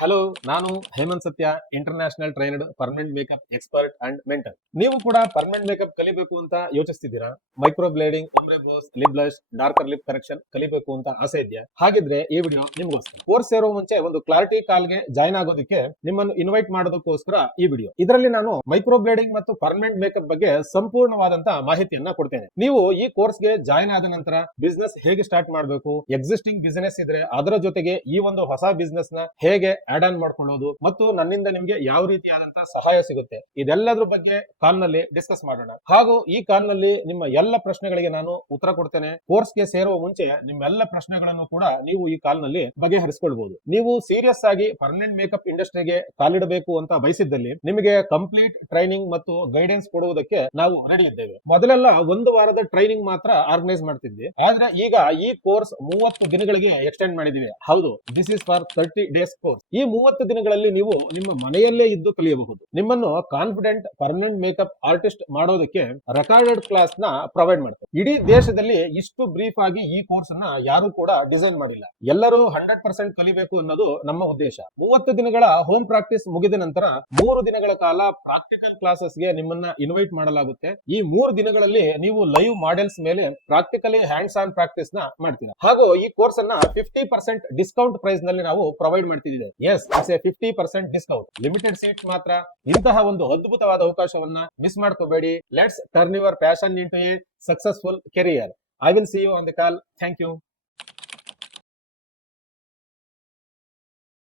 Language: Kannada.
ಹಲೋ, ನಾನು Hemant Satya, international trained permanent makeup expert and mentor. ನೀವು ಕೂಡ ಪರ್ಮನೆಂಟ್ ಮೇಕಪ್ ಕಲಿಬೇಕು ಅಂತ ಯೋಚಿಸ್ತಿದ್ದೀರಾ? Micro blading, ombre brows, lip blush, darker lip correction ಕಲಿಬೇಕು ಅಂತ ಆಸೆ ಇದೆಯಾ? ಹಾಗಿದ್ರೆ ಈ ವಿಡಿಯೋ ನಿಮ್ಗೋಸ್ಕರ. ಕೋರ್ಸ್ ಸೇರೋ ಮುಂಚೆ ಒಂದು ಕ್ಲಾರಿಟಿ ಕಾಲ್ಗೆ ಜಾಯ್ನ್ ಆಗೋದಕ್ಕೆ ನಿಮ್ಮನ್ನು ಇನ್ವೈಟ್ ಮಾಡೋದಕ್ಕೋಸ್ಕರ ಈ ವಿಡಿಯೋ. ಇದರಲ್ಲಿ ನಾನು ಮೈಕ್ರೋ ಬ್ಲೇಡಿಂಗ್ ಮತ್ತು ಪರ್ಮನೆಂಟ್ ಮೇಕಪ್ ಬಗ್ಗೆ ಸಂಪೂರ್ಣವಾದಂತಹ ಮಾಹಿತಿಯನ್ನ ಕೊಡ್ತೇನೆ. ನೀವು ಈ ಕೋರ್ಸ್ಗೆ ಜಾಯ್ನ್ ಆದ ನಂತರ ಬಿಸ್ನೆಸ್ ಹೇಗೆ ಸ್ಟಾರ್ಟ್ ಮಾಡಬೇಕು, ಎಕ್ಸಿಸ್ಟಿಂಗ್ ಬಿಸಿನೆಸ್ ಇದ್ರೆ ಅದರ ಜೊತೆಗೆ ಈ ಒಂದು ಹೊಸ ಬಿಸ್ನೆಸ್ ನ ಹೇಗೆ ಆಡ್ ಆನ್ ಮಾಡ್ಕೊಳ್ಳೋದು ಮತ್ತು ನನ್ನಿಂದ ನಿಮ್ಗೆ ಯಾವ ರೀತಿಯಾದಂತಹ ಸಹಾಯ ಸಿಗುತ್ತೆ, ಇದೆಲ್ಲದ್ರ ಬಗ್ಗೆ ಕಾಲ್ ನಲ್ಲಿ ಡಿಸ್ಕಸ್ ಮಾಡೋಣ. ಹಾಗೂ ಈ ಕಾಲ್ ನಲ್ಲಿ ನಿಮ್ಮ ಎಲ್ಲ ಪ್ರಶ್ನೆಗಳಿಗೆ ನಾನು ಉತ್ತರ ಕೊಡ್ತೇನೆ. ಕೋರ್ಸ್ಗೆ ಸೇರುವ ಮುಂಚೆ ನಿಮ್ಮೆಲ್ಲ ಪ್ರಶ್ನೆಗಳನ್ನು ಕೂಡ ನೀವು ಈ ಕಾಲ್ ನಲ್ಲಿ ಬಗೆಹರಿಸಿಕೊಳ್ಬಹುದು. ನೀವು ಸೀರಿಯಸ್ ಆಗಿ ಪರ್ಮನೆಂಟ್ ಮೇಕಪ್ ಇಂಡಸ್ಟ್ರಿಗೆ ಕಾಲಿಡಬೇಕು ಅಂತ ಬಯಸಿದ್ದಲ್ಲಿ ನಿಮಗೆ ಕಂಪ್ಲೀಟ್ ಟ್ರೈನಿಂಗ್ ಮತ್ತು ಗೈಡೆನ್ಸ್ ಕೊಡುವುದಕ್ಕೆ ನಾವು ರೆಡಿ ಇದ್ದೇವೆ. ಮೊದಲೆಲ್ಲ ಒಂದು ವಾರದ ಟ್ರೈನಿಂಗ್ ಮಾತ್ರ ಆರ್ಗನೈಸ್ ಮಾಡ್ತಿದ್ವಿ, ಆದ್ರೆ ಈಗ ಈ ಕೋರ್ಸ್ 30 ದಿನಗಳಿಗೆ ಎಕ್ಸ್ಟೆಂಡ್ ಮಾಡಿದೀವಿ. ಹೌದು, this is for 30 days course. ಈ 30 ದಿನಗಳಲ್ಲಿ ನೀವು ನಿಮ್ಮ ಮನೆಯಲ್ಲೇ ಇದ್ದು ಕಲಿಯಬಹುದು. ನಿಮ್ಮನ್ನು ಕಾನ್ಫಿಡೆಂಟ್ ಪರ್ಮನೆಂಟ್ ಮೇಕಪ್ ಆರ್ಟಿಸ್ಟ್ ಮಾಡೋದಕ್ಕೆ ರೆಕಾರ್ಡೆಡ್ ಕ್ಲಾಸ್ ನ ಪ್ರೊವೈಡ್ ಮಾಡ್ತಾರೆ. ಇಡೀ ದೇಶದಲ್ಲಿ ಇಷ್ಟು ಬ್ರೀಫ್ ಆಗಿ ಈ ಕೋರ್ಸ್ ಅನ್ನ ಯಾರು ಕೂಡ ಡಿಸೈನ್ ಮಾಡಿಲ್ಲ. ಎಲ್ಲರೂ 100% ಕಲಿಬೇಕು ಅನ್ನೋದು ನಮ್ಮ ಉದ್ದೇಶ. 30 ದಿನಗಳ ಹೋಮ್ ಪ್ರಾಕ್ಟೀಸ್ ಮುಗಿದ ನಂತರ 3 ದಿನಗಳ ಕಾಲ ಪ್ರಾಕ್ಟಿಕಲ್ ಕ್ಲಾಸಸ್ ಗೆ ನಿಮ್ಮನ್ನ ಇನ್ವೈಟ್ ಮಾಡಲಾಗುತ್ತೆ. ಈ 3 ದಿನಗಳಲ್ಲಿ ನೀವು ಲೈವ್ ಮಾಡೆಲ್ಸ್ ಮೇಲೆ ಪ್ರಾಕ್ಟಿಕಲಿ ಹ್ಯಾಂಡ್ಸ್ ಆನ್ ಪ್ರಾಕ್ಟೀಸ್ ನ ಮಾಡ್ತೀರಾ. ಹಾಗೂ ಈ ಕೋರ್ಸ್ ಅನ್ನ 50% ಡಿಸ್ಕೌಂಟ್ ಪ್ರೈಸ್ ನಲ್ಲಿ ನಾವು ಪ್ರೊವೈಡ್ ಮಾಡ್ತಿದ್ದೇವೆ. Yes, it's a 50% discount. Limited seat ಮಾತ್ರ. ಇಂತಹ ಒಂದು ಅದ್ಭುತವಾದ ಅವಕಾಶವನ್ನ ಮಿಸ್ ಮಾಡ್ಕೋಬೇಡಿ. Let's turn your passion into a successful career. I will see you on the call. Thank you.